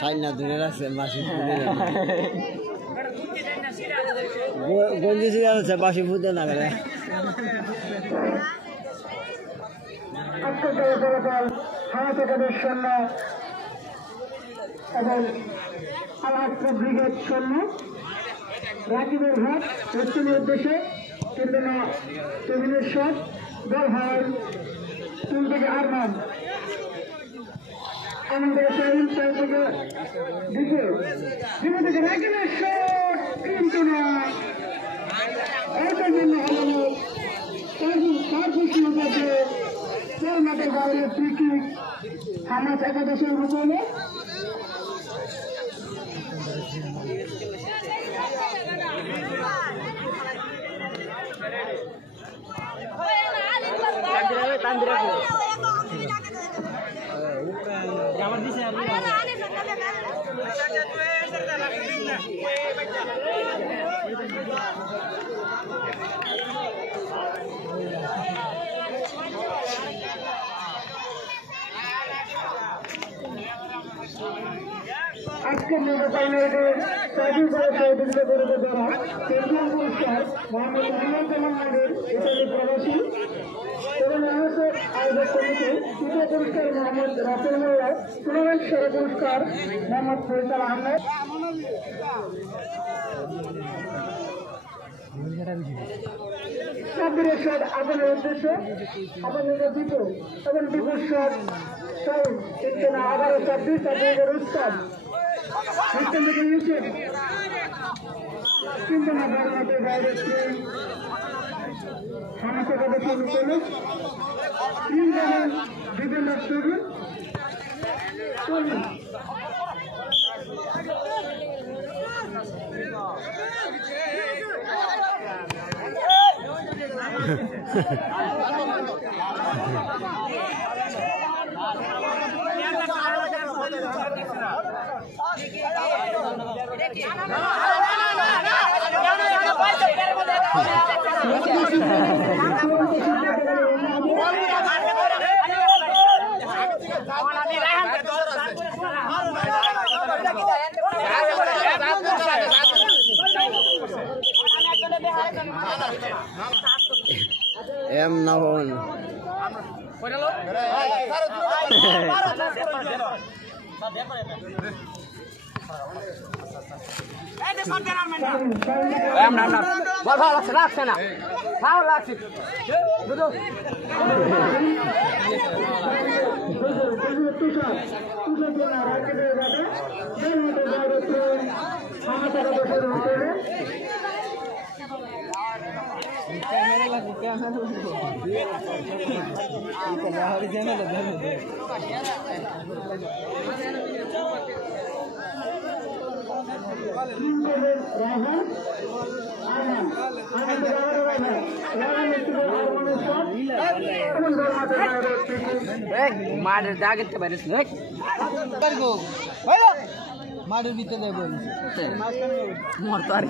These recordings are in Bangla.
ঠান্ডা ধরে রাখছে বাসি গঞ্জি সিরিয়াল আছে বাসি ফুটে না গেলে সৈন্য এবং আলাদপুর ব্রিগেড সৈন্য রাকিবের হাট পশ্চিমের উদ্দেশ্যে তিনজনা টেবিলের শট দল হয় তিন থেকে আরমান আনন্দ শহীদ সাহেব থেকে দ্বিতীয় থেকে রাকিবের শট কিন্তু না এইটার জন্য আমাদের তার খুশি হচ্ছে মাঠের বাইরে ফ্রি কিক হামাস একাদশের রূপে আজকের নির্বাচনে সাইকেল করে সহযোগিতা করে যারা কেন্দ্রীয় পুরস্কার মোহাম্মদ মোহাম্মদ মন্দির ইত্যাদি প্রবাসী এবং আহ্বায়ক আয়োজক কমিটি তৃতীয় পুরস্কার মোহাম্মদ রাসেল মোল্লা টুর্নামেন্ট সেরা পুরস্কার মোহাম্মদ ফৈসাল আহমেদ সাব্বিরের শট আপনাদের উদ্দেশ্যে আপনাদের দ্বিত এবং বিপুল শট শহীদ কিন্তু না 11-26 আপনাদের রুস্তম রুস্তম থেকে ইউসুফ কিন্তু না বাংলাদেশের বাইরে হামাসে কাদের রূপে তিন জনের বিভিন্ন তৈরি এম নবন ভালো লাগছে রাখছে না ভালো লাগছে রায়হান আরমান আরমান থেকে আবারও রায়হান রায়হান একটু আরমানের শট এবং গোল মাঠের বাইরে মাঠের দাগে তো বাইরে মাঠের ভিতরে বল মরতো আর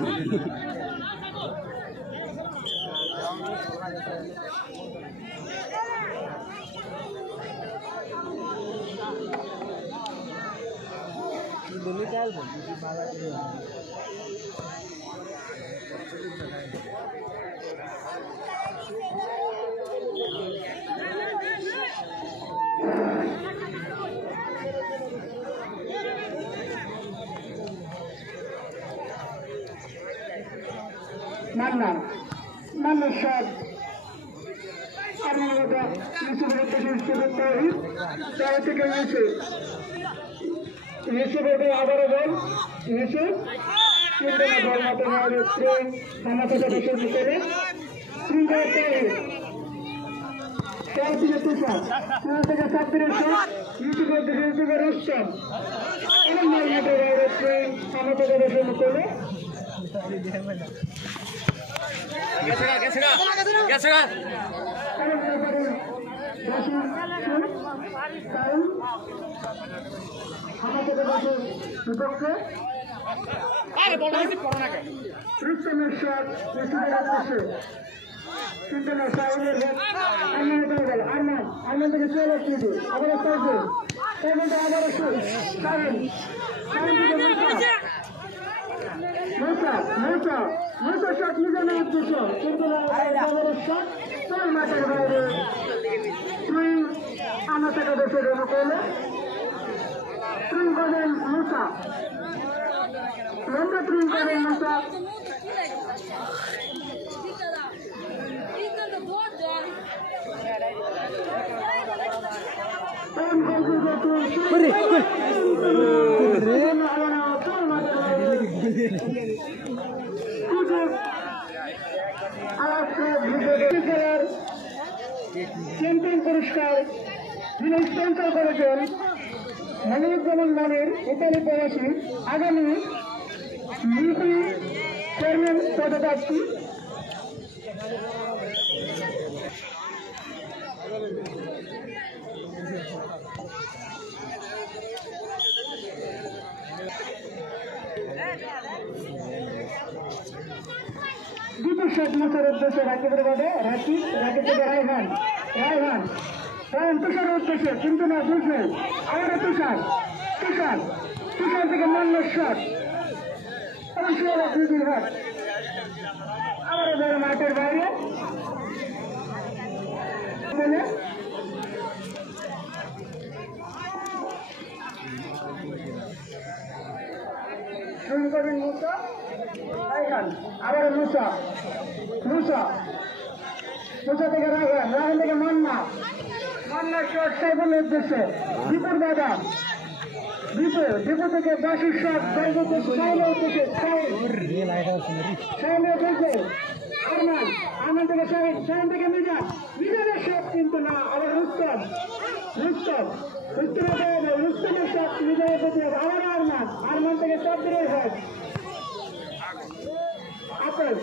মান্নার শট আরমানের কথা ইউসুফের উদ্দেশ্যে তাহিদ তার থেকে ইউসুফের আবারও বল ইউসুফ কিন্তু না বল মাঠে বাইরে সামনে থেকে দেশের ভিতরে শৃঙ্খলা তাহিদ তার থেকে তুষার থেকে সাব্বিরের শট ইউসুফের দিকে ইউসুফের রুস্তম এবং বল মাঠে বাইরে সামনে থেকে দেশের ভিতরে বিপক্ষে রুস্তমের শট কিন্তু না সাহেবের আরমান থেকে চলে আসছে আবার আবার সাহেব Musa shot নিজে না উঠছে কিন্তু শট তোর মাঠের বাইরে তুই আমার থেকে দেশের অনুকূলে তুই করেন মুসা লম্বা তুই করেন মুসা চ্যাম্পিয়ন পুরস্কার যিনি স্পন্সর করেছেন মনিরুজ্জামান মনির ইতালি প্রবাসী আগামী লিপি চেয়ারম্যান পদপ্রার্থী দ্বিতীয় শট মুসার উদ্দেশ্যে রাকিবের বাদে রাকিব থেকে রায়হান তুষারের উদ্দেশ্যে কিন্তু না দুশো আবারও তুষার থেকে মান্নার শট এবং শিয়ালের দুই হাত আবারও ধরে মাঠের বাইরে বলে শুরু করবেন মুসা রায়হান আবারও মুসা থেকে রায়হান থেকে মান্নার শট সাইফুলের উদ্দেশ্যে দীপুর দাদা দীপু থেকে বাসির শট সাইলের উদ্দেশ্যে আরমান থেকে শাহিন থেকে মিজানের শট কিন্তু না আবার রুস্তমের শট মিজানের প্রতি আবার আরমান থেকে সাব্বিরের শট আপেল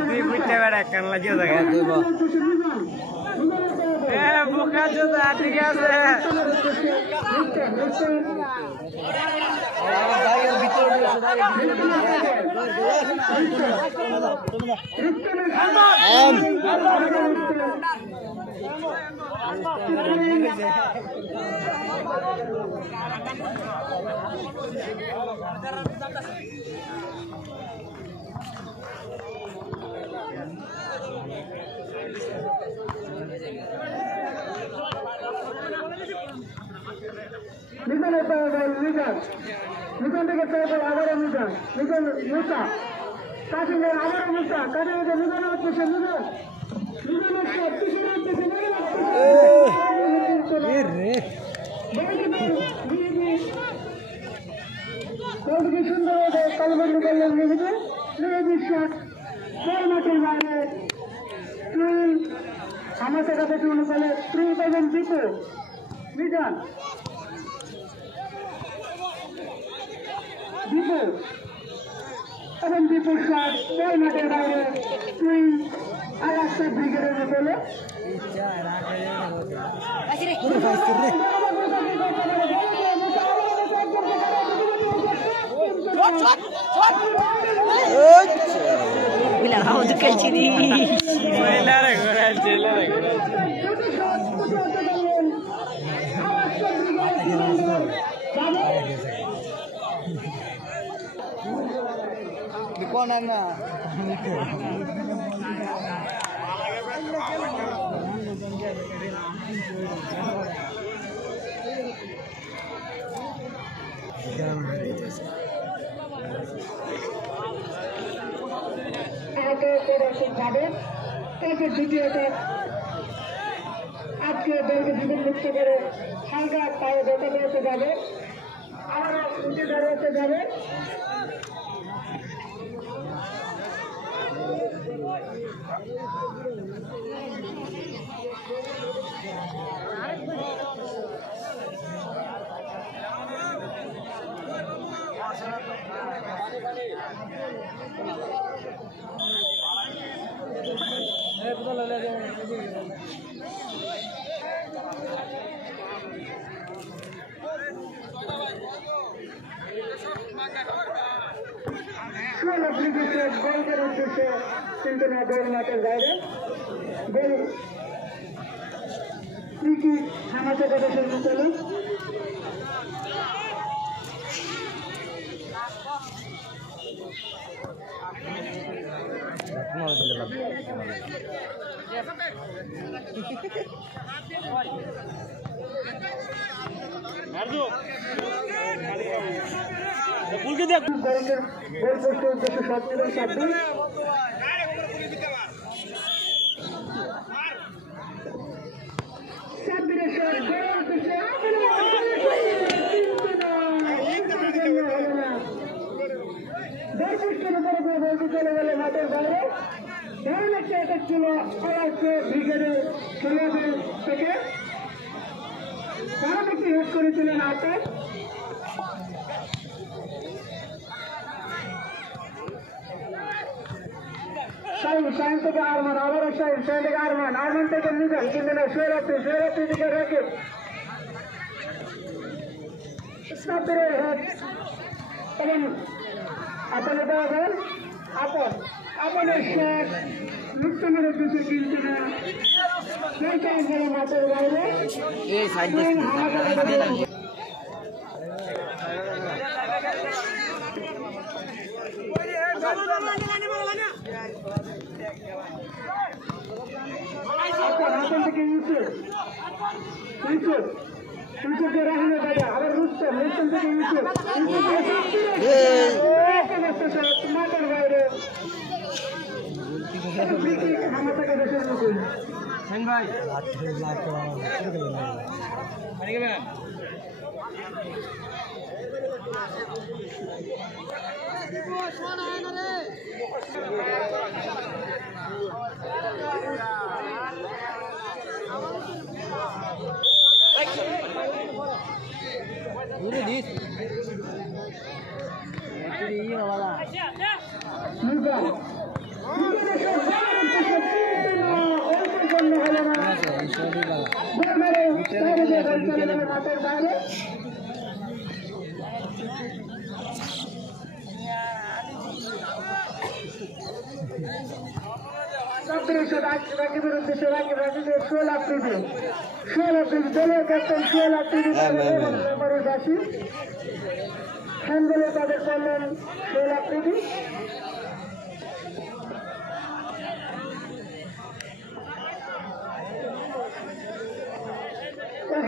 তুই বুঝতে পারে কান লাগিয়ে থাকে বোকা চোদা ঠিক আছে মিজান মিজান থেকে ট্রাইবল আবারও মিজান মিজান মুসা কাশিমের আবারও মুসা কাশিমের মিজান হচ্ছে মিজান মিজানের শট পিছনে হচ্ছে কি সুন্দর কালবন্দি করলেন নিজেকে নিজের শট বল মাঠের বাইরে তুই আমাদের কাছে শুরু করে 3,000 দীপু মিজান দীপু এবং দীপুর শট বল মাঠের বাইরে তুই আলাস্তা ব্রিগেডের বলে Bilang aku tuh kecil ni. Di mana na? দ্বিতীয়ত আজকে দলকে জীবন মুক্ত করে হালকা পায়ে বেতা বেরোতে যাবে আবারও উঠে দাঁড়াতে যাবে গোলকের উদ্দেশ্যে কিন্তু না গোল মাঠের বাইরে গোল কি হামাতে কথা শুরু করল চলে গেল মাঠের বাইরে ধরুন একটা অ্যাটাক ছিল ব্রিগেডের খেলোয়াড়দের থেকে তারা একটি হেড করেছিলেন আটক শাহিন থেকে আরমান আবারও শাহিন থেকে আরমান থেকে নিজাম কিন্তু না সোহেরাত্রি থেকে রাকিব স্নাপের হেড এবং আপনি দেওয়া দেন আপনের শট মুক্ত মেরে দিচ্ছে কিন্তু না সেইটাই গেল মাঠের বাইরে হাসান থেকে ইউসুফকে রাহিনে দাদা আবার রুস্তম থেকে ইউসুফ মাঠের বাইরে আমাকে দেশের নতুন ভাই রাকিবের উদ্দেশ্যে রাকিবের 16 আফ্রিদি দলের ক্যাপ্টেন 16 আফ্রিদি হ্যান্ডবলে তাদের করলেন 16 আফ্রিদি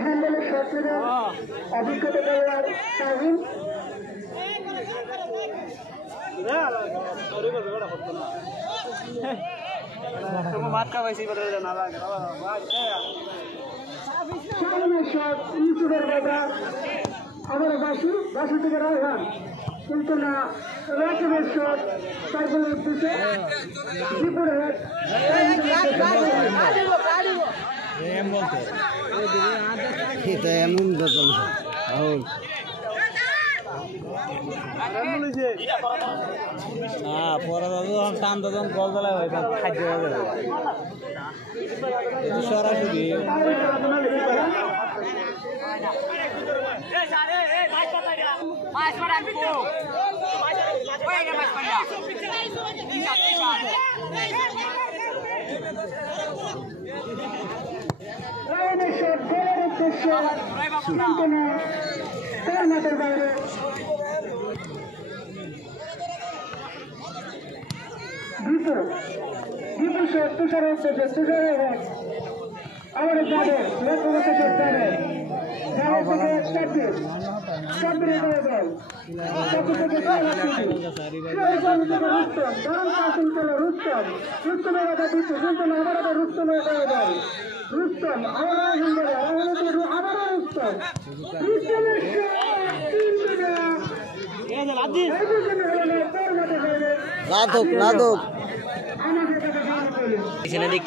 হ্যান্ডবলে সক্রিয় অভিজ্ঞতা খেলোয়াড় শাহিন ইউসুফের বাবা আমার বাসু থেকে রায়হান কিন্তু না রাকিবের শট সাইকেল উঠতেছে বিপুরের এমন দরকার পরে টান তখন কল দেয় খাদ্য সরাসরি মাঠের বাইরে তুষার উঠতেছে তুষারের আমার যাবে লক্ষ্য করতে যাবে রুস্তম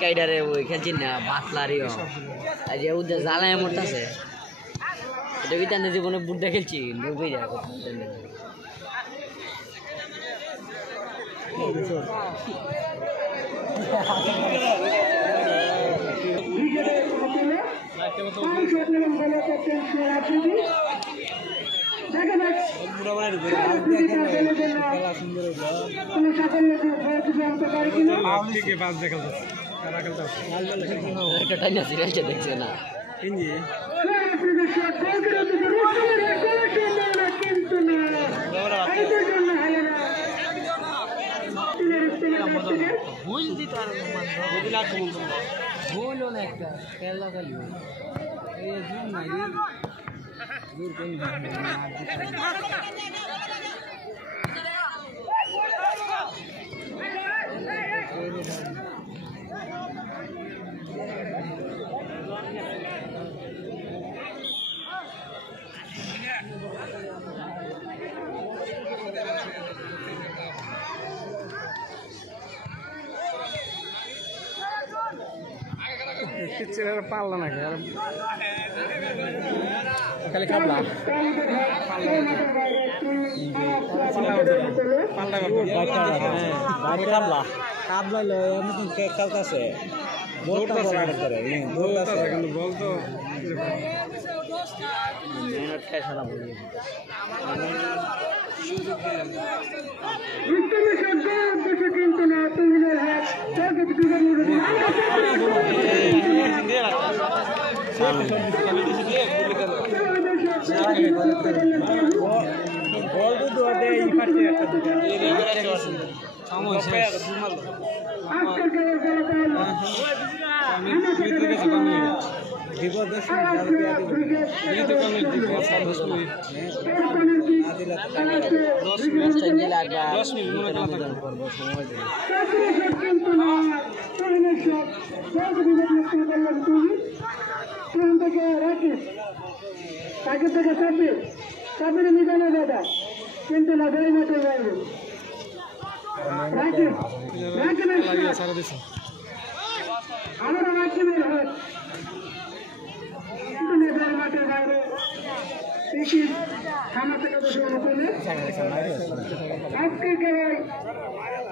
কাইডারে ওই খেলছি না বাতলারিও আজ উদ্যোগ জ্বালায় মরতেছে এটা বিতানে জীবনে বুদ্ধা খেলছি ডুবে যায় দেখছে না বললো না একটা খেলা খেলি পারলো না খালি কাবলা কাবলা কাবলা এমন খেলতেছে বল তো কিন্তু না তুহিনের হাত তাকে থেকে সাবির নিজামে দাদা কিন্তু না বেড়ে মাঠের বাইরে আমরা রাকিবের হাত কিন্তু নেবের মাঠের বাইরে থানা থেকে বসে অনুকূলে আজকে খেলায়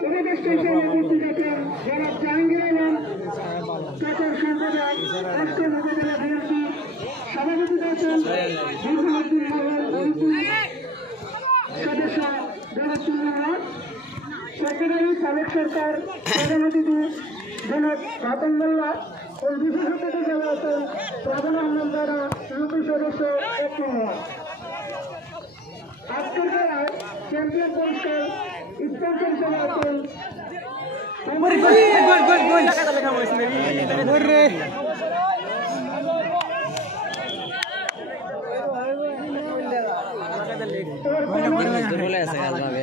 উপদেষ্টা হিসেবে উপস্থিত আছেন জনাব জাহাঙ্গীর আলম কাকার সম্প্রদায় অষ্টম উপজেলা বিএনপি সভাপতি আছেন বিরুদ্দিন সদস্য জনাব সেক্রেটারি সাবেক সরকার প্রধান অতিথি জনাব রতন মোল্লা ও বিশেষ অতিথি যারা আছেন প্রধান আহ্বান দ্বারা ইউপি সদস্য এক নম্বর আজকের খেলায় চ্যাম্পিয়ন পুরস্কার স্পন্সর হিসেবে আছেন গেছে যাবে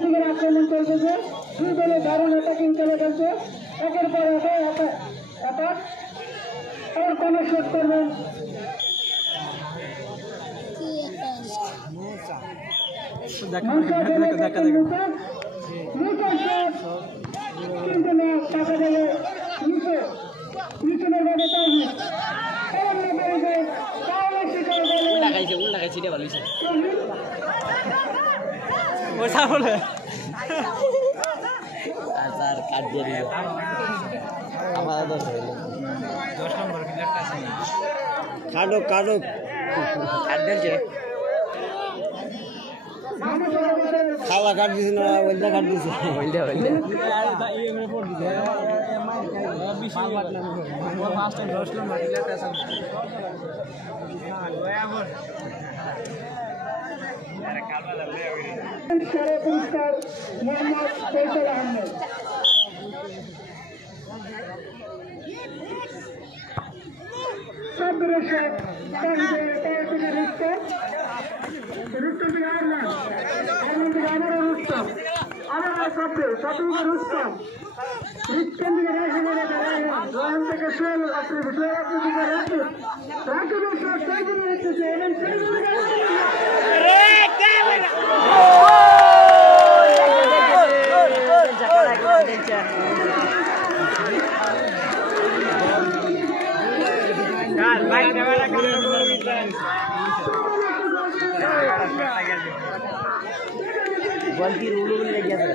দিকের আক্রমণ চলতেছে দুই দলে দারুণ অ্যাটাকিং চলে গেছে একের পর অ্যাটাক আর কোন শট করবেন কিন্তু না টাকা দেবে নিচনের ভাবে উল্টা খাইছে রে ভালো ওটা বলে আর তার কাট দিয়ে দিল আমার 10 নম্বর প্লেয়ারটা আছে কাটো কাট দিয়েছে খাওয়া কাট দিছে না ওইটা কাট দিছে ওইটা ইএমএ পড় দিছে বিশাল বাটলা ওর ফার্স্ট টাইম 10 নম্বর প্লেয়ারটা আছে সেরা পুরস্কার মোহাম্মদ ফৈসল আহমেদ বলটি রুলু বলে গেছে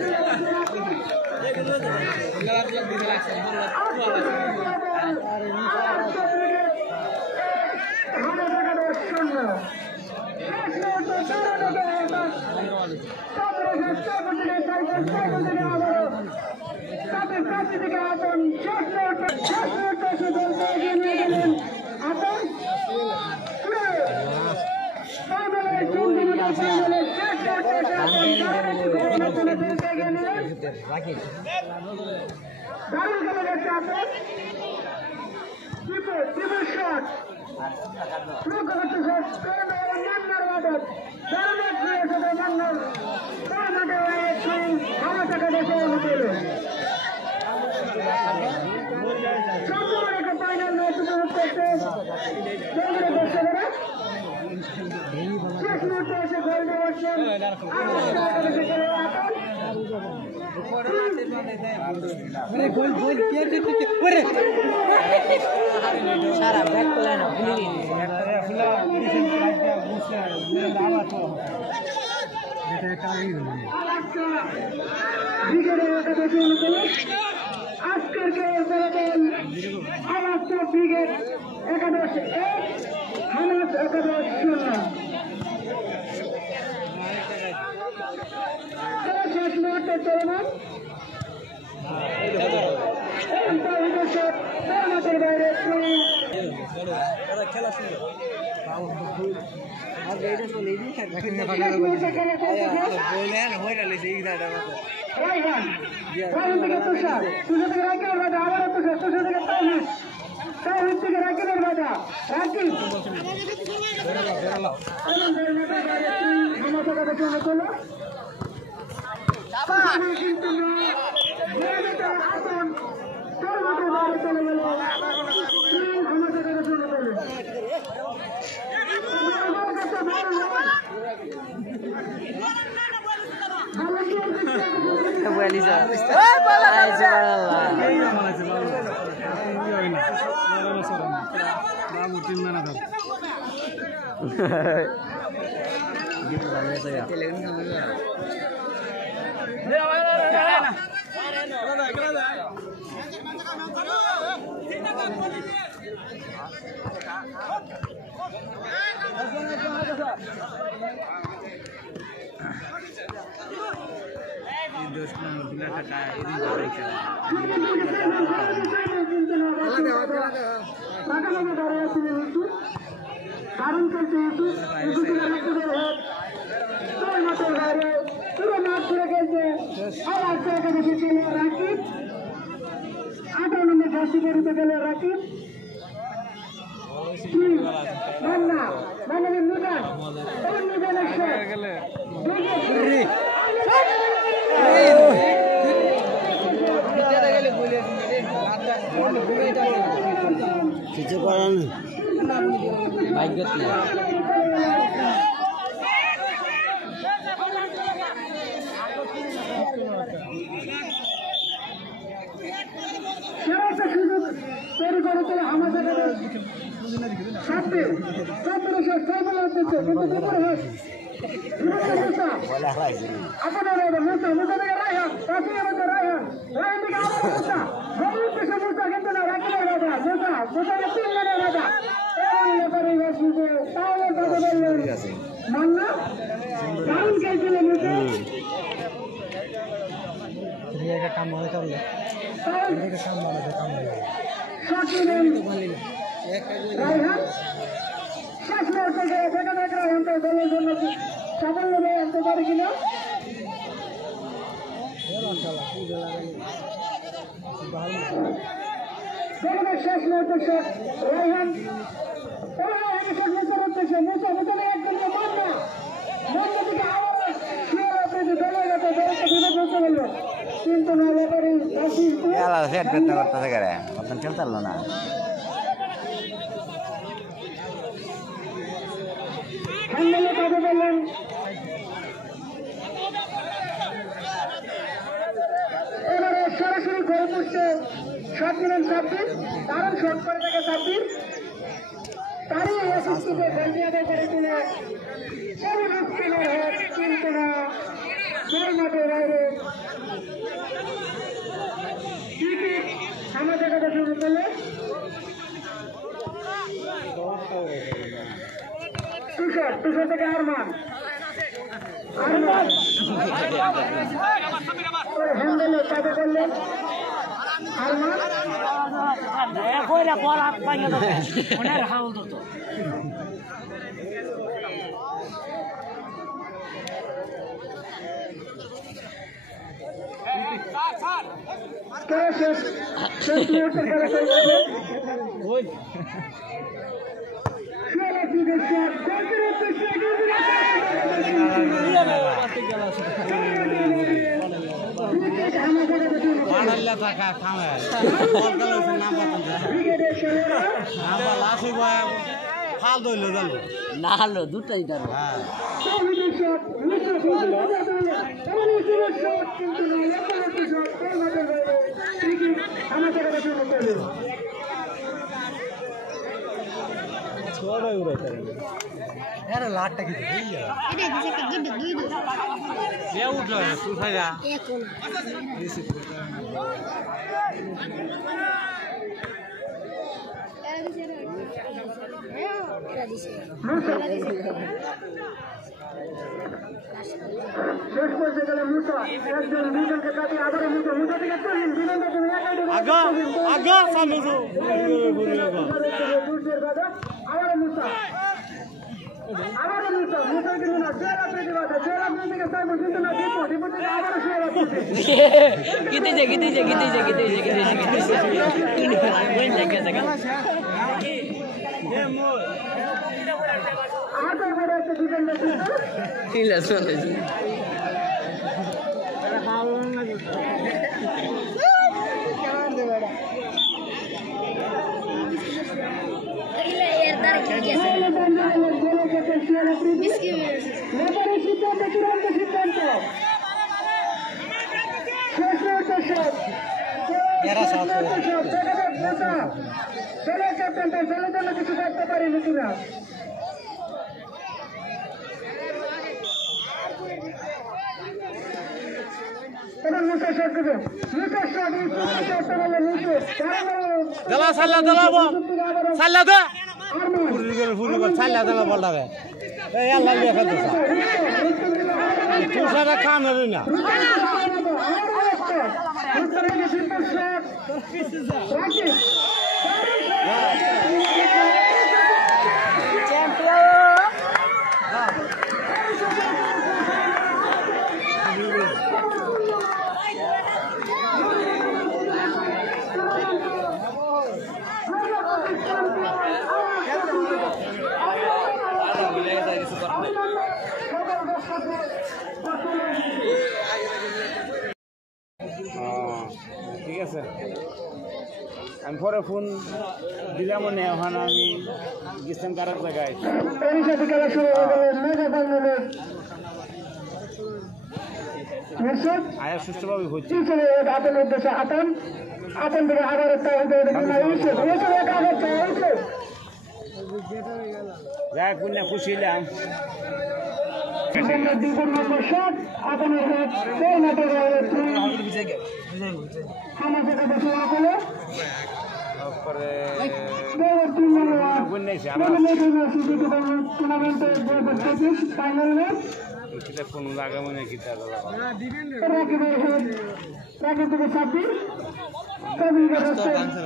সারা ব্যাক করে না আজকের আমার ব্রিগেড 11 হামাস 11-0 শেষ মুহূর্তে চলমান বাইরে খেলা ছিল আর এটা চলে এই খেলা দারুণ চলছে পুরো মাঠ ঘুরে খেলছে আবার একাদশে ছিল রাকিব 18 নম্বর জার্সি পরিতে গেল রাকিব তৈরি করেছে আমাদের সাব্বির শেষ সাইবল হচ্ছে কিন্তু বিপর হাস আপনার মুসা মুসা থেকে রায়হান পাশে আমাদের রায়হান রায়হান থেকে আবার মুসা গভীর পেশে মুসা কিন্তু না রাকিবের রাজা মুসা মুসাকে 3 জনের রাজা এই ব্যাপারে আসবে তাহলে কথা বললেন মান্না দারুণ খেলছিলেন মুসা এটা কাম মনে করলে এটা কাম মনে করলে রায়হান শেষ মুহূর্তে সেখানে রায়হান তো দলের জন্য সাফল্য নিয়ে আনতে পারে কিনা শেষ মুহূর্তে শেষ রায়হান শেষ মুহূর্তে উদ্দেশ্যে মুসা মুসানে একজনকে মান্না মান্না থেকে আবার দলের কাছে দলকে বিপদ করতে পারল কিন্তু না ব্যাপারে খেলতারলো না হ্যান্ডেলে কথা বললেন এবারে সরাসরি গোল করছে শট নিলেন সাব্বির দারুণ শট করে থাকে সাব্বির তারই অ্যাসিস্টে গোলটি আদায় করে তুলে কিন্তু না গোল মাঠের বাইরে আমাদের কথা শুরু করলে তুষার থেকে আরমান হ্যান্ডেলে চাপে করলেন আরমান শেষ মুহূর্তে খেলা চলছে না হলো দুটাই তারো লাটটা কি উঠলো শেষ করতে গেলে মুসা একজন দুজনকে কাটিয়ে আবারও মুসা থেকে তুলিন দুজনকে তুমি আবারও মুসা মুসা কিন্তু না জেলা প্রতিবাদ জেলা থেকে সাইমন কিন্তু না দীপু থেকে আবারও শুয়ে কিছু করতে পারিনি কিনা মুসা শেষ করবে মুসা খান হবে না ঠিক আছে আমি পরে ফোন দিলাম মনে ওখানে আমি গেছিলাম কারার জায়গায় এই সাথে খেলা শুরু হয়ে গেল মেগা ফাইনালের দর্শক আয়া সুষ্ঠুভাবে হচ্ছে পিছনে এক আতনের উদ্দেশ্যে আতন থেকে আবার একটা যাই পুণ্য খুশি হইলাম দ্বিগুণ নম্বর শট আতনের হেড সেই নেটের হামাসের কাছে শুরু হলো তারপরে টুর্নামেন্টের 2025 ফাইনাল ম্যাচ কিতা ফোন লাগা মনে কিতা রাকিবের হেড রাকিব থেকে সাব্বির সাব্বির কাছে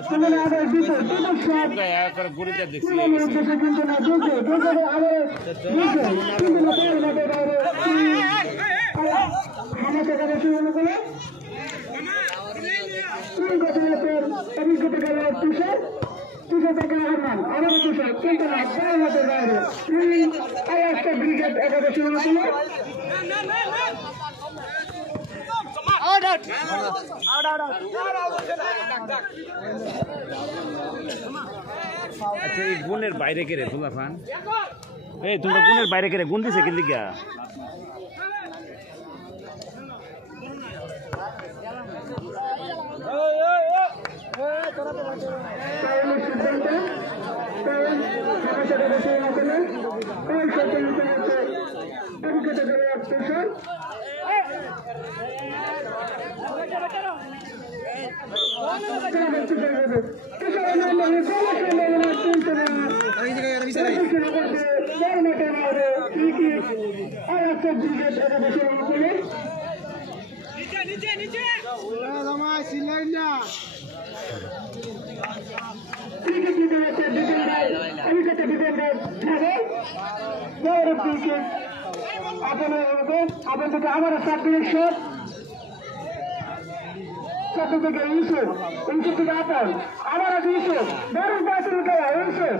টুর্নামেন্ট আবার দুটো শট করে গুড়িটা দেখছি উদ্দেশ্যে কিন্তু না দুটো আবার দুটো কিন্তু না বাইরে হামাসের কাছে শুরু হলো অভিজ্ঞতা গেল তুষার থেকে হারমান আবার তুষার কিন্তু না বাইরে বাইরে আয়াসটা ব্রিগেড একাদশী ছিল আচ্ছা এই গুণের বাইরে কে রে তোমরা ফান এই তোমরা গুণের বাইরে কে রে গুণ দিছে কি লিগা আপনাদের আবার সাবমিট শট সাথে থেকে ইউসুফ থেকে আপন আবার ইউসুফ দারুণ পাশের খেলা ইউসুফ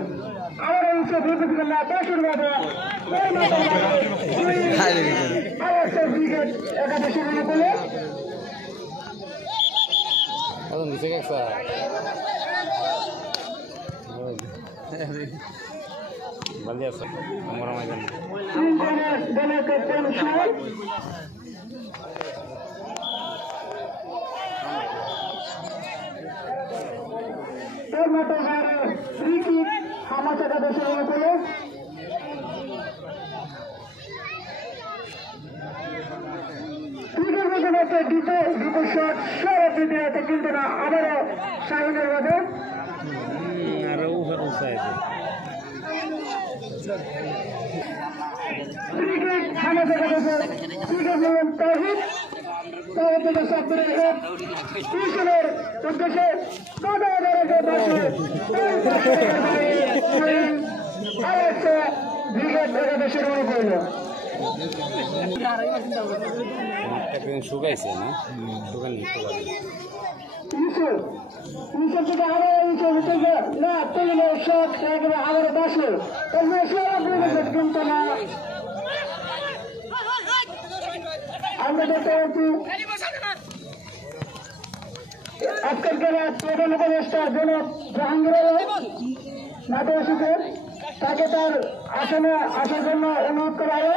আবার ইউসুফ রুফে না পাশের বাবা একাদশী মনে করলে ভালো আছে আমার ময়দান হামাস একাদশী মনে করলে দুটো শট সব দিতে কিন্তু না আবারও শাহিনের বাদে আরো উৎসাহ ক্রিকেট হামাস একাদশী ক্রিকেট নিয়ম তাহিদ থেকে সাব্বিরের টিউশনের উদ্দেশ্যে আরেকটা ক্রিকেট একাদশীর মনে করল শুকাইছে না শুকান ইউসুফ থেকে আরো ইউসুফ থেকে না তেলে শট একেবারে আবার বসে কিন্তু না আমরা দেখতে পাচ্ছি আজকের খেলা প্রধান উপদেষ্টা জনাব জাহাঙ্গীর আলম নাটক এসেছেন তাকে তার আসনে আসার জন্য অনুরোধ করা হলো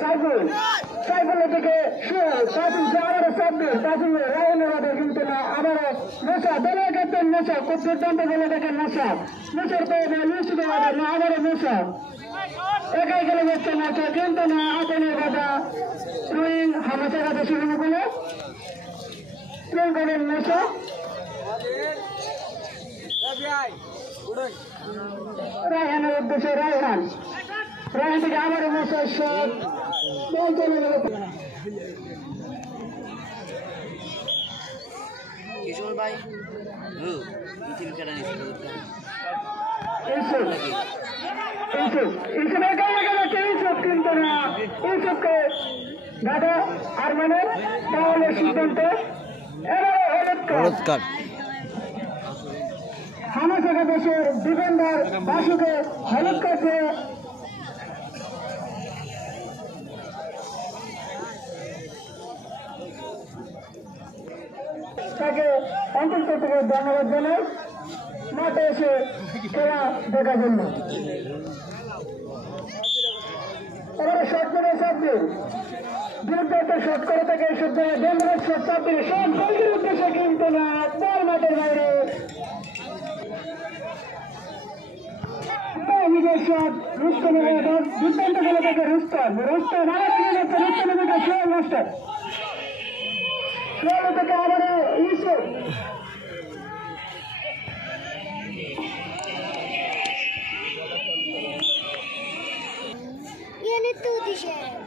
সাইফুল থেকে রায়নের কিন্তু না আবারও নেশা দলের ক্যাপ্টেন নেশা খুব দুর্দান্ত বলে দেখেন নেশা নেশার পেয়ে না আবারও নেশা একাই গেলে যাচ্ছে নেশা কিন্তু না আপনের কথা টুইং হামাসের কাছে শুরু করে টুইং করেন নেশা রায়হানের উদ্দেশ্যে রায়হান থেকে আবারও নেশার শট বল চলে গেল কিশোর ভাই পৃথিবী খেলা কিন্তু না ইউসুফকে দাদা আর মানে তাহলে সিদ্ধান্ত হলুদ কার্ড হামাস একাদশের ডিফেন্ডার বাসুকে হলুদ কার্ড অন্তত থেকে ধন্যবাদ জানাই মাঠে এসে খেলা দেখার জন্য। এবারে শট করে সাবদিন দুর্দান্ত শট করে থাকে ডেঞ্জারাস শট সাবদিন সব গোলের উদ্দেশ্যে কিন্তু না বল মাঠের বাইরে নিজের শট রুস্তমের দুর্দান্ত খেলে থাকে রুস্তম আবার এগিয়ে যাচ্ছে রুস্তমের দিকে সোহেল মাস্টার সোহেল থেকে আবার ইউসুফ Viene tu, dice.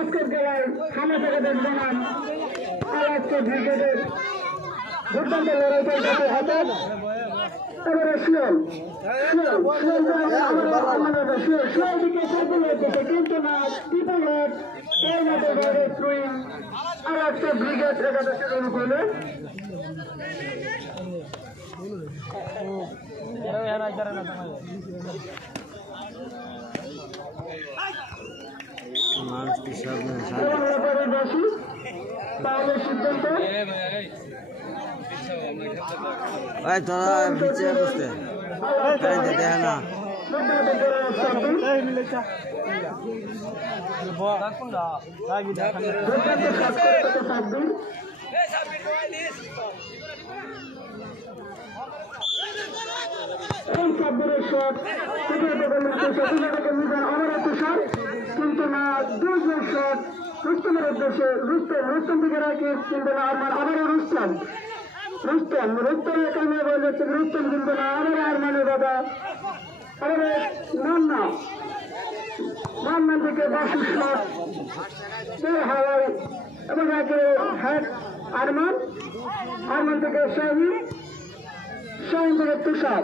আজকের খেলায় হামাচাকাদের জানান আলাদকে ব্রিগেডের দুর্দান্ত লড়াই চলছে হাতে এবারে শিয়াল দিকে সার্কেল হচ্ছে কিন্তু না ট্রিপল হেড এই মাঠে বাইরে থ্রোইং আলাদকে ব্রিগেড একাদশের অনুকূলে সিদ্ধান্ত তোরা পিছিয়ে বসতে দেখ না কিন্তু না দুজন শট রুস্তমের উদ্দেশ্যে রুস্তম দিকে রাখে কিন্তু না আবারও রুস্তম এখানে বলে যাচ্ছে রুস্তম কিন্তু না আবার আর মানে দাদা আরে নান্না থেকে বাসুর শট হাওয়ায় এবং একে হ্যাট আরমান থেকে শাহিন থেকে তুষার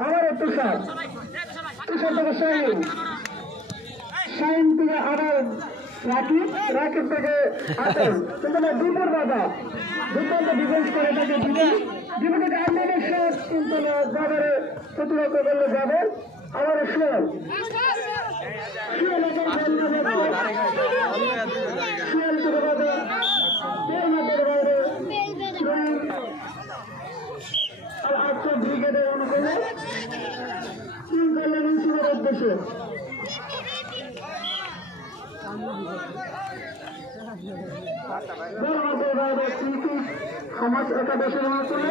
আবারও তুষার থেকে শাহিন থেকে আবার রাকিব থেকে আতল কিন্তু না দীপুর দাদা দুর্দান্ত ডিফেন্স করে থাকে দীপু থেকে আন্দোলনের শট কিন্তু না যাবারে প্রতিরোধ করলে যাবে আবারও শিয়াল থেকে বাবা মাঠের বাইরে আর আজকে ব্রিগেডের অনুকূলে তিন দলের ইউসুফের উদ্দেশ্যে সমাজ একাদশের অনুকূলে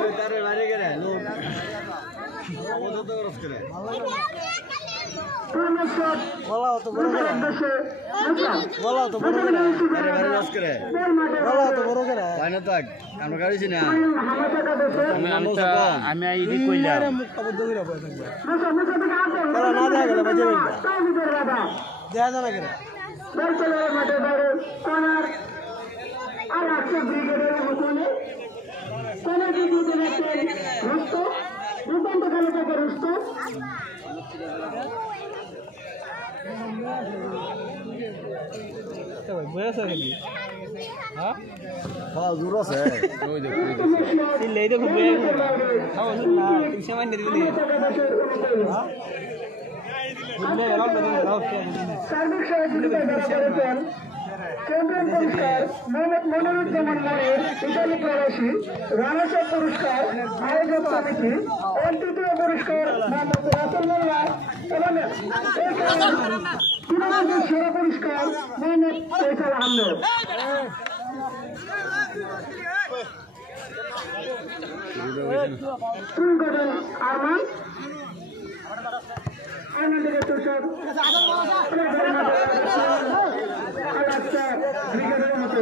আমি আইডি কইলাম মাঠের বাইরে কর্নার আর আজকে ব্রিগেডের অনুকূলে কোনের দিকে রুস্ত দুর্দান্ত খেলে থাকে রুস্ত দূর আছে সার্বিক সহযোগিতা যারা করেছেন কেন্দ্রীয় পুরস্কার মোহাম্মদ মনিরুজ্জামান মনির ইতালি প্রবাসী রানাসাব পুরস্কার আয়োজক কমিটি এবং তৃতীয় পুরস্কার মোহাম্মদ রাসেল মোল্লা এবং টুর্নামেন্টের সেরা পুরস্কার মোহাম্মদ ফয়সাল আহমেদ তুলগজন আরমান আনন্দের তুষার ব্রিগেডের মতো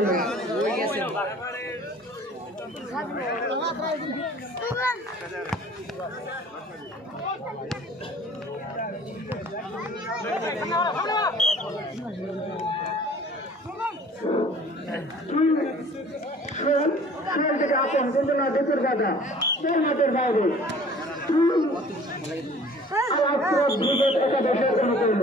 সোহেল থেকে আসছেন কিন্তু না দেশের বাধা 4 মাঠের বাইরে ব্রিগেড একাদশের অনুকূল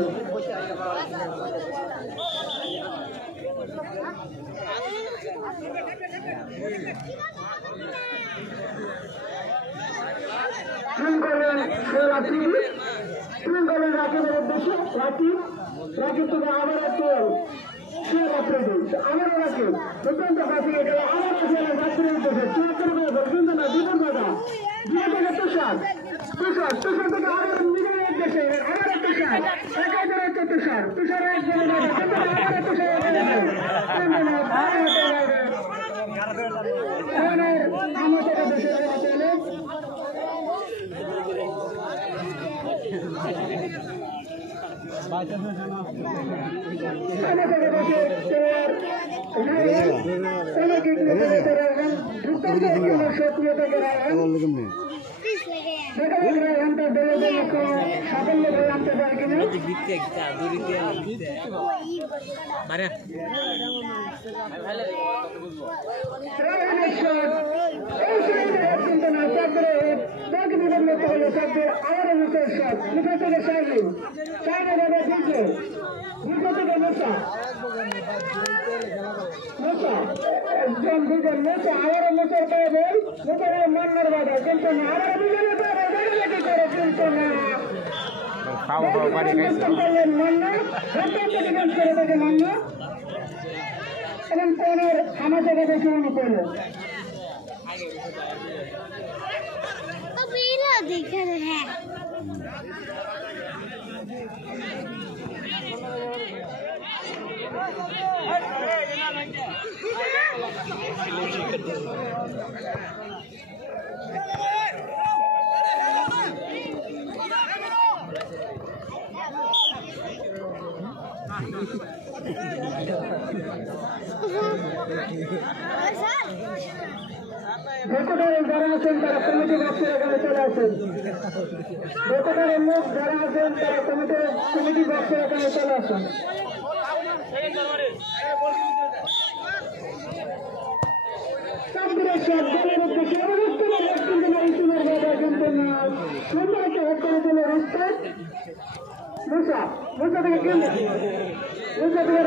রাকিবের উদ্দেশ্যে রাকিব থেকে আবার একটু আমার রাকিব প্রত্যন্ত কাছে গেলে আমার রাকিবের উদ্দেশ্যে চুপ করবে কিন্তু না জীবন দাদা দিয়ে থেকে তুষার থেকে আবার নিজের উদ্দেশ্যে আমার তুষার একাই হচ্ছে তুষারের জন্য আমার তুষার আমাদের দেশের মান্নার বাধা কিন্তু এবং পরের আমাদের বেশি মনে করল যারা আছেন তারা কমিটি বক্সের এখানে চলে আসেন ভোটারের লোক যারা আছেন তারা কমিটি বক্সের এখানে চলে আসেন দলের উদ্দেশ্যে সুন্দরকে হেড করে দিল রেস্টেড মুসা থেকে কেন মুসা থেকে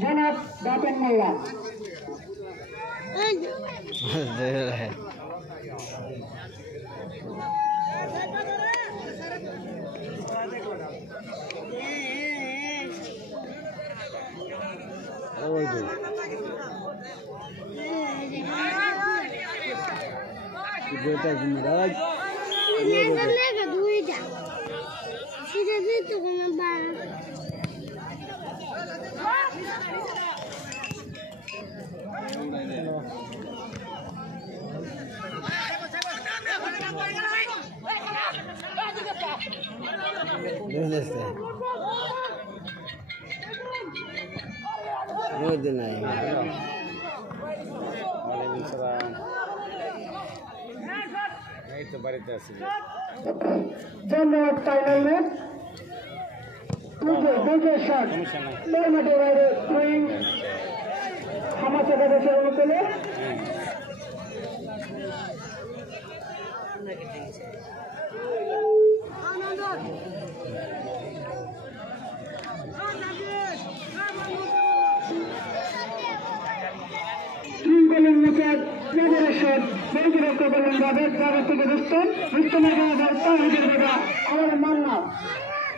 জনাব বাপন মোল্লা ধন্যবাদ ফাইনাল ম্যাচ আমার দেশের অনুকূলে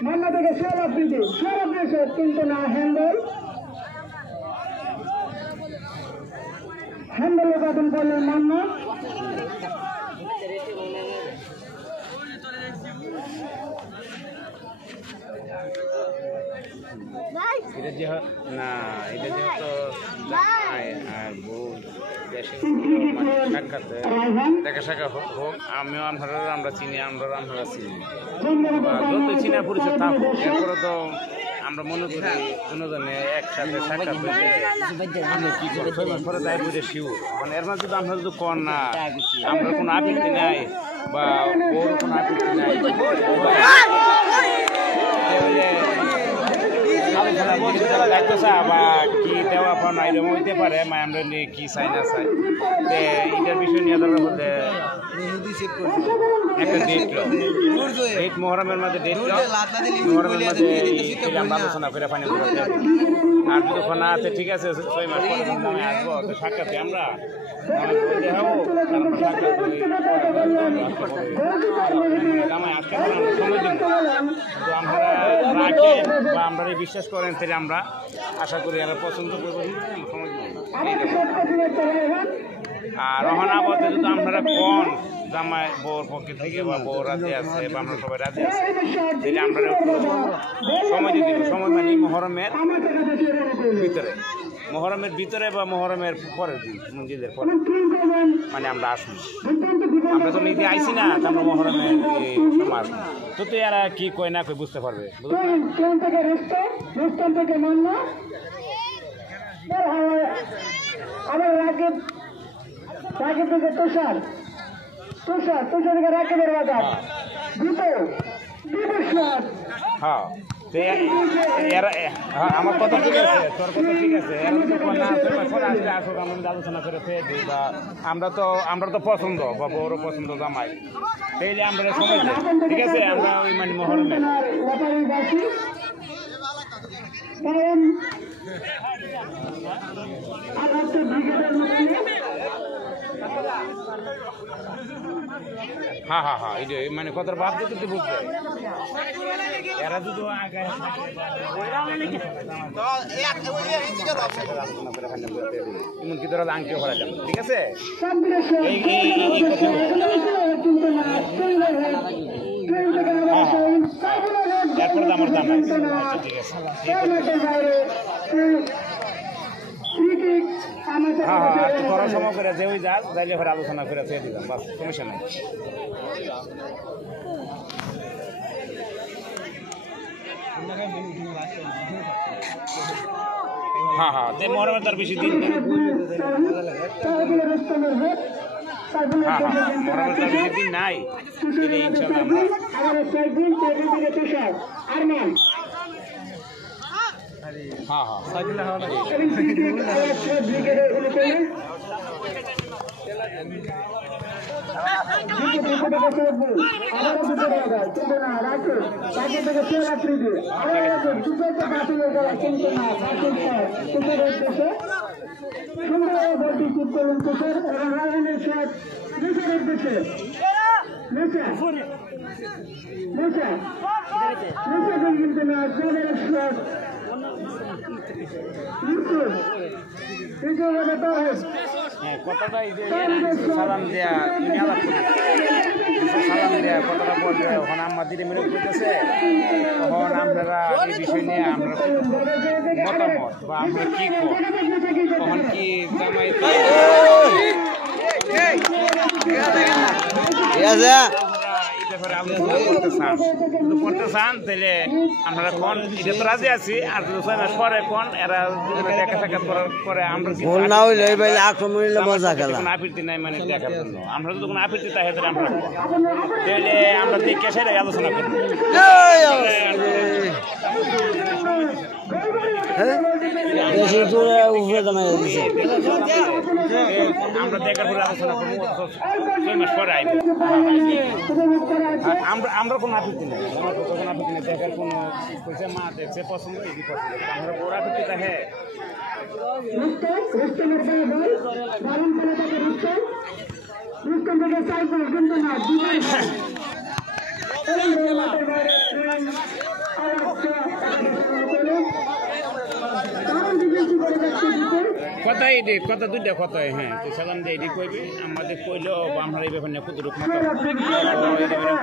মান্না থেকে সৌরভ কিন্তু না হ্যান্ডেল উৎপাদন করলেন মান্না এটা যে না এটা যেহেতু আর বউ দেশে সাক্ষাৎ দেখা সাক্ষাৎ হোক আমিও আমরা চিনি আমরা চিনি যত চিনা পরিচয় থাকুক এরপরে তো আমরা মনে করি দুজনে একসাথে সাক্ষাৎ আমরা কি করি 6 মাস পরে তাই বুঝে শিওর মানে এর মধ্যে আমরা যদি কর না আমরা কোনো আপত্তি নাই বা ওর কোনো আপত্তি নাই বা কি দেওয়া পাওয়া এরকম হইতে পারে আমরা নিয়ে কি চাই না চাই এটার বিষয় নিয়ে ধরার মধ্যে একটা ডেট মহরমের মধ্যে মহরমের মধ্যে আমরা আলোচনা করে পানি আর যদি না আছে ঠিক আছে 6 মাস পরে আসবো তো সাক্ষাৎ আমরা আমরা বিশ্বাস করেন তাহলে আমরা আশা করি আমরা পছন্দ করবো আর রহনা বলতে যদি আপনারা কোন জামাই বউর পক্ষে থেকে বা বউ রাজি আছে বা আমরা সবাই রাজি আছে তাহলে আমরা সময় দিতে সময় মানে মহরমের ভিতরে বা মহরমের পরের দিন মসজিদের পরে মানে আমরা আসুন আমরা তো নিজে আইসি না আমরা মহরমের সময় আসুন তো তো এরা কি কয় না কই বুঝতে পারবে আমার রাকিব থেকে তুষার থেকে রাকিবের বাজার হ্যাঁ আমার কথা ঠিক আছে তোর কথা ঠিক আছে আসুক আমরা আলোচনা করে দিই বা আমরা তো পছন্দ বা বড় পছন্দ জামাই তাইলে আমরা সময় ঠিক আছে আমরা ওই মানে মহরমে হ্যাঁ এই মানে কথার ভাব দিতে তো বুঝতে এরা যদি এমনকি ধরো আংটিও করা যাবে ঠিক আছে এরপরে আমার দাম ঠিক আছে হ্যাঁ করার সময় করে যে ওই যাস তাইলে এবার আলোচনা করে চেয়ে দিলাম বাস সমস্যা নেই হ্যাঁ তে মহরমের তার বেশি দিন মহরমের তার বেশি দিন নাই ইনশাআল্লাহ কথাটা সালাম দেয়া তুমি আলাপ করে সালাম দেয়া কথাটা বলবে ওখানে আমার দিদি মেরে করতেছে তখন আপনারা এই বিষয় নিয়ে আমরা মতামত বা আমরা কি তখন কি জামাই করতে চান তাহলে আপনারা কোন এটা তো রাজি আছি আর 6 মাস পরে কোন এরা দেখা সাক্ষাৎ করার পরে আমরা না হইলে কোনো আপত্তি নাই মানে দেখার জন্য আমরা যদি কোনো আপত্তি থাকে তাহলে আমরা তাহলে আমরা দেখে সেটাই আলোচনা করবো আমরা দেখার পরে আলোচনা করবো 6 মাস পরে আইব আমরা কোনো আপত্তি নেই আমার কোনো আপত্তি নেই দেখার কোনো কইছে মা দেখছে পছন্দ এই পছন্দ আমরা বড় আপত্তি থাকে কথা এটি কথা দুইটা কথাই হ্যাঁ তো সালাম দিয়ে এটি কইবে আমাদের কইলেও আমরা এই ব্যাপার নিয়ে কুতুরুক মতো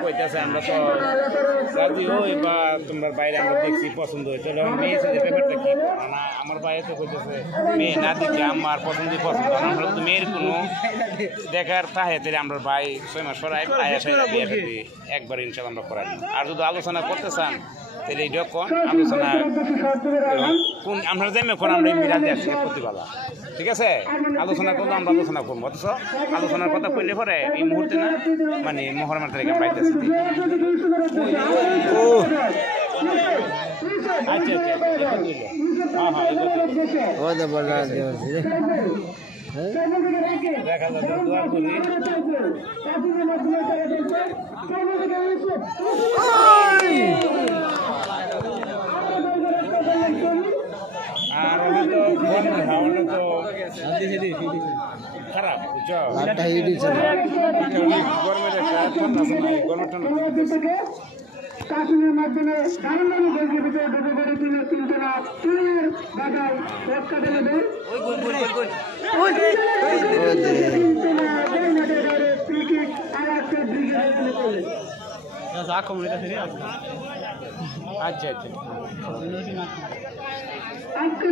কইতেছে আমরা তো রাজি হই বা তোমরা বাইরে আমরা দেখছি পছন্দ হয় তাহলে মেয়ে সাথে ব্যাপারটা কি না আমার বাইরে তো কইতেছে মেয়ে না দেখে আমার পছন্দ আমরা তো মেয়ের কোনো দেখার তাহে তাহলে আমরা ভাই 6 মাস পর একবার ইনশাল্লাহ আমরা করাই আর যদি আলোচনা করতে চান তাহলে এইটা কোন আলোচনা কোন আমরা যেমন কোন আমরা মিলাতে আসছি প্রতিবেলা ঠিক আছে আলোচনা করলে আমরা আলোচনা করবো অথচ আলোচনার কথা কইলে পরে এই মুহূর্তে না মানে মহরমার তারিখে বাইতে আসছি আচ্ছা দেখা যাবে দোয়া করি আর ওটা তো খাওয়ানো তো খারাপ বুঝছো গরমের কাশিনের মাধ্যমে দারুণানি গল্পের ভিতরে ঢুকে পড়ে তিনটে না তিনের বাধায় এক কাটে নেবে আচ্ছা আচ্ছা আজকে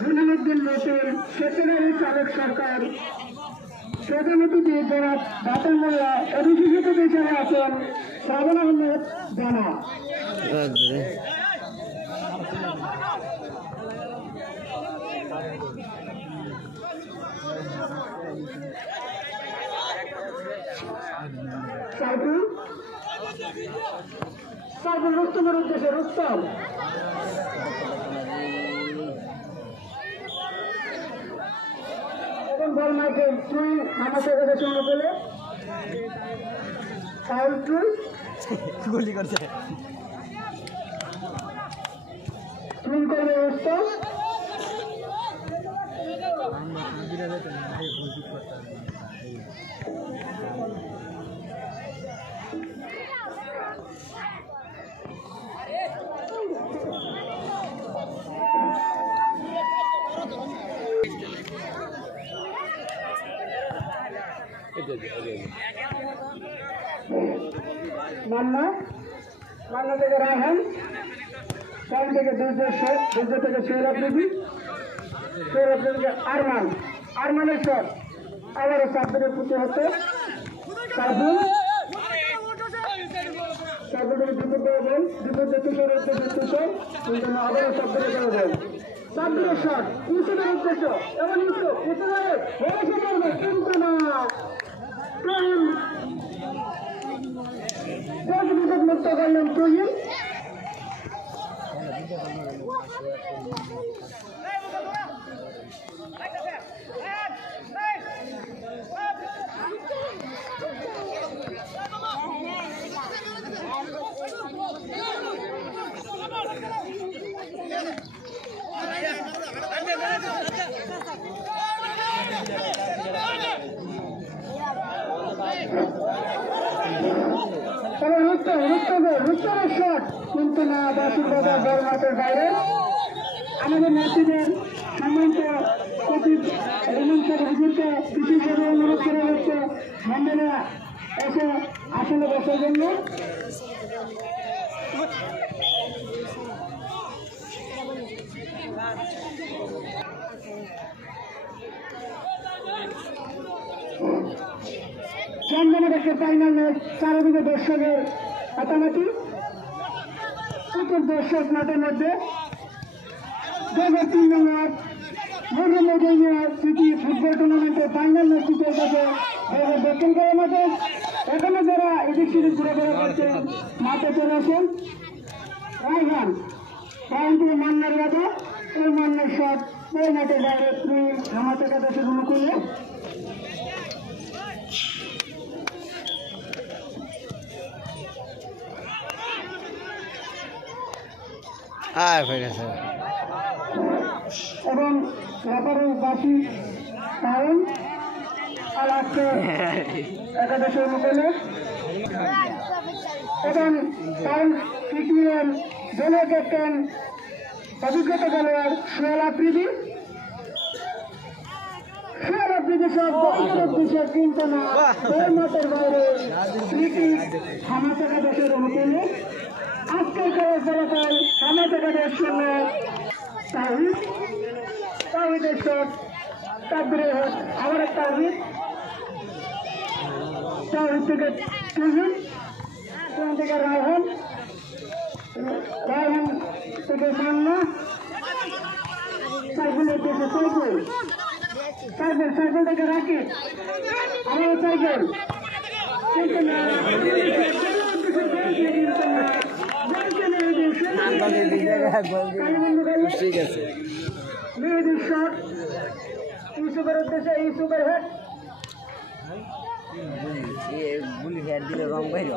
জুনানুদ্দিন নতুন সেক্রেটারি চালক সরকার প্রধান অতিথি জনাব বাতান মোল্লা অভিষেকিত বিচারে আছেন শ্রাবণ আহমেদ জানা সাইফুল রুস্তমের উদ্দেশ্যে রুস্তম এখন বল মাইকে তুই আমাদের কাছে শুনে বলে ফাউল তুই গুলি করছে তুই করবে রুস্তম মান্না মান্না থেকে রায়হান সাইন থেকে দুর্য থেকে সৌরভ দেবী সৌরভ দেবীকে আরমানের শট আবারও সাবধানের পুঁতে হচ্ছে সাইফুল সাইফুল থেকে বিপদ দেওয়া বল বিপদে তুষার উদ্দেশ্যে তুষার কিন্তু আবারও সাবধানে দেওয়া বল সাবধানের শট ইউসুফের উদ্দেশ্য এবং ইউসুফ ইউসুফের ভরসা করবে কিন্তু না মুক্ত করলেন তুহিন রুস্তমের শট কিন্তু না বাসুবাদা বল মাঠের বাইরে আমাদের নেত্রীদের সম্মানিত সচিব রেমন স্যার হুজুরকে বিশেষভাবে অনুরোধ করা হচ্ছে মন্ডলে এসে আসলে বসার জন্য চন্দ্রমাদেশের ফাইনাল ম্যাচ চারিদিকে দর্শকের হাতামাতি প্রচুর দর্শক মাঠের মধ্যে 2003 ম্যাচ সিটি ফুটবল টুর্নামেন্টের ফাইনাল ম্যাচটি চলতেছে দক্ষিণ করা মাঠে এখনো যারা এদিক সেদিক ঘুরে ঘুরে করছে মাঠে চলে আসেন রায়হান থেকে মান্নার রাজা এই মান্নার শট ওই মাঠের বাইরে তুমি আমাদের কাছে শুরু করলে এবং ব্যাপারের বাসী কারণ আর আজকে একাদশের মোকালে এবং কারণ সিকিমের দলীয় ক্যাপ্টেন অভিজ্ঞতা খেলোয়াড় সোহেল আফ্রিদি সব উদ্দেশ্যে কিন্তু না দেড় মাসের বাইরে হামাচাকা দেশের অনুকূলে আজকের খেলার ফলাফল হামাচাকা দেশ 0 তাহিদের শট তাবদিরের হট আবার এক তাহিদ থেকে তুহিন সেখান থেকে রায়হান থেকে মান্না সাইকেলের দেশে সাইকেল থেকে রাখি আবার সাইকেল ঠিক আছে মেহেদির শট ইউসুফের উদ্দেশ্যে ইউসুফের হেড গুলি হেড দিলে রং বাইর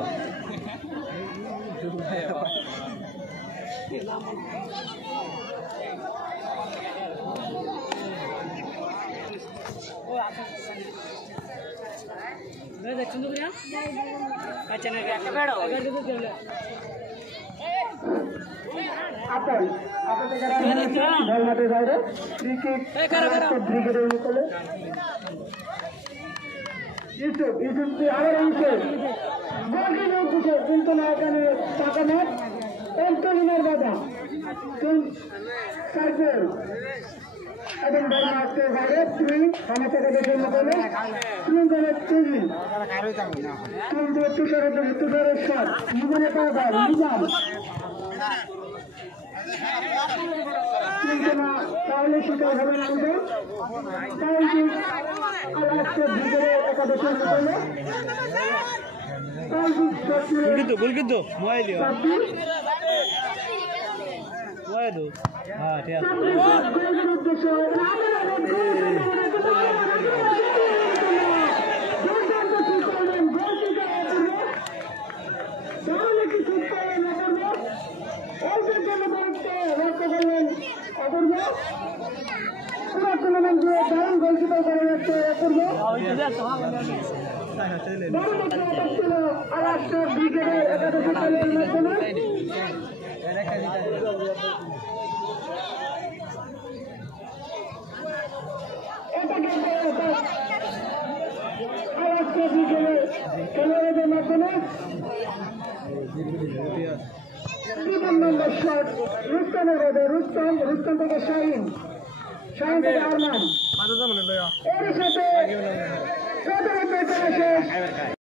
ঢলমাটির বাইরে ক্রিকেট ব্রিগেডের মুখলে ইউসুফ আবার ইউসুফ কিন্তু না এখানে টাকা মাঠ এন্টলিনের বাধা সাইকেল এবং বড় মাঠের বাইরে তুই হামাচাকা দেশের মুখলে তুই করে তুষারের শট জীবনে পাওয়া নিজাম কিন্তু না তাহলে সেটা হবে না তাই আজকের ভিতরে একাদশের মুখলে কিন্তু মোবাইল হ্যাঁ ঠিক আছে খেলোয়াড়দের মাধ্যমে 3 নম্বর শট রুস্তমের বাদে রুস্তম থেকে শাহিন থেকে আরমান এর সাথে শেষ